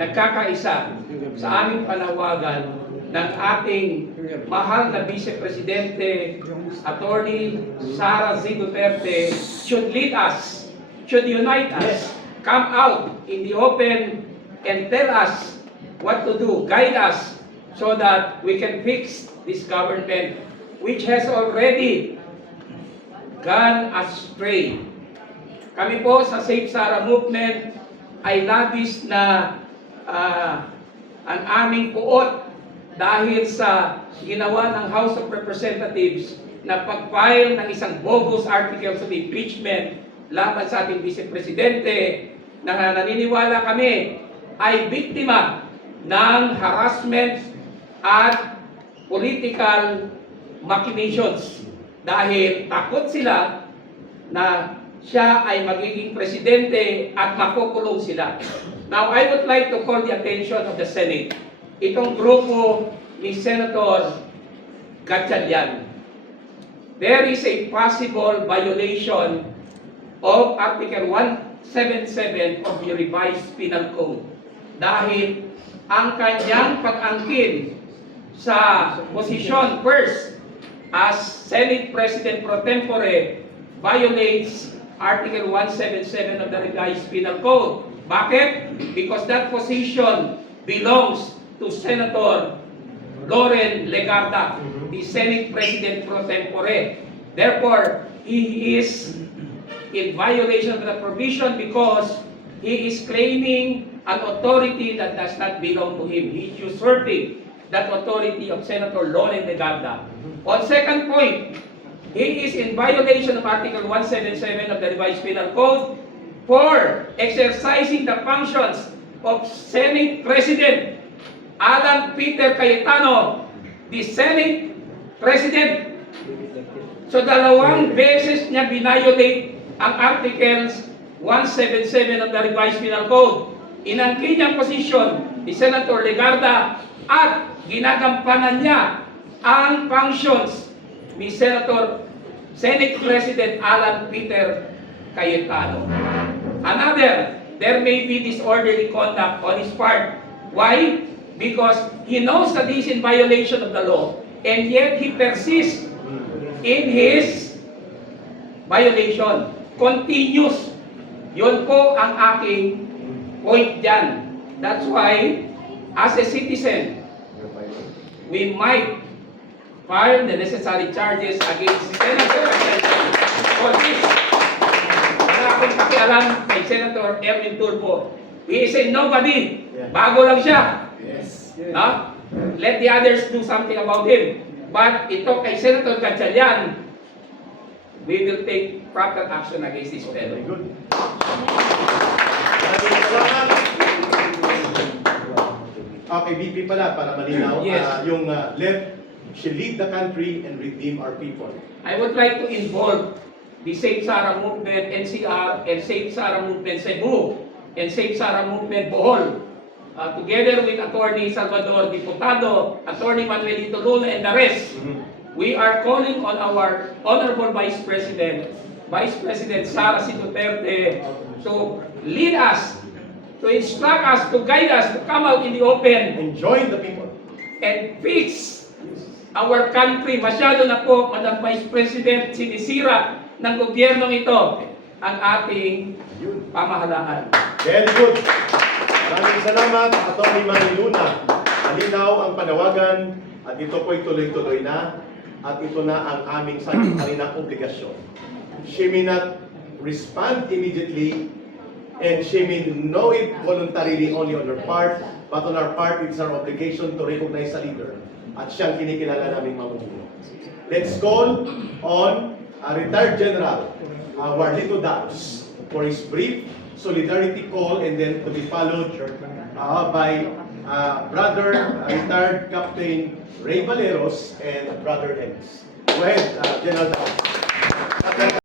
nagkakaisa sa aming panawagan ng ating mahal na Vice Presidente, Attorney Sara Z. Duterte, should lead us, should unite us, come out in the open and tell us what to do, guide us, so that we can fix this government which has already gone astray. Kami po sa Save Sara Movement ay labis na ang aming puot dahil sa ginawa ng House of Representatives na pag-file ng isang bogus articles of impeachment laban sa ating Vice Presidente na naniniwala kami ay biktima ng harassment at political machinations dahil takot sila na siya ay magiging presidente at makukulong sila. Now, I would like to call the attention of the Senate. Itong grupo ni Senator Gatchalian. There is a possible violation of Article 177 of the Revised Penal Code. Dahil ang kanyang pag-angkin sa posisyon first as Senate President Pro Tempore violates Article 177 of the Revised Penal Code. Bakit? Because that position belongs to Senator Loren Legarda, the Senate President Pro Tempore. Therefore, he is in violation of the provision because he is claiming an authority that does not belong to him. He is usurping that authority of Senator Loren Legarda. On second point, he is in violation of Article 177 of the Revised Penal Code for exercising the functions of Senate President Alan Peter Cayetano, the Senate President. So dalawang beses niya binayolate ang Articles 177 of the Revised Penal Code. Inangkin niyang posisyon ni Senator Legarda at ginagampanan niya ang functions ni Senate President Alan Peter Cayetano. Another, there may be disorderly conduct on his part. Why? Because he knows that he is in violation of the law and yet he persists in his violation. Continuous. Yun po ang aking point dyan. That's why, as a citizen, we might file the necessary charges against Senator for this. Wala akong pakialam kay Senator Erwin Tulfo. He is a nobody. Bago lang siya. No? Let the others do something about him. But ito kay Senator Gatchalian, we will take proper action against this fellow. Okay, VP pala, para malinaw. Yes. Yung she lead the country and redeem our people. I would like to involve the Save Sara Movement NCR and Save Sara Movement Cebu and Save Sara Movement Bohol, together with Attorney Salvador Diputado, Attorney Manuelito Luna, and the rest. We are calling on our Honorable Vice President Sara C. Duterte to lead us, to instruct us, to guide us, to come out in the open And join the people. and fix our country. Masyado na po, Madam Vice President, sinisira ng gobyernong ito ang ating pamahalaan. Very good. Maraming salamat, Atty. Manny Luna. Malinaw ang panawagan at ito po'y tuloy-tuloy na at ito na ang aming sangguniang obligasyon. She may not respond immediately and she may know it voluntarily only on her part, but on our part, it's our obligation to recognize a leader at siyang kinikilala naming mamumuno. Let's call on retired General Warlito Daos for his brief solidarity call and then to be followed by Brother retired Captain Ray Valeros and Brother Ennis. Go ahead, General Daos.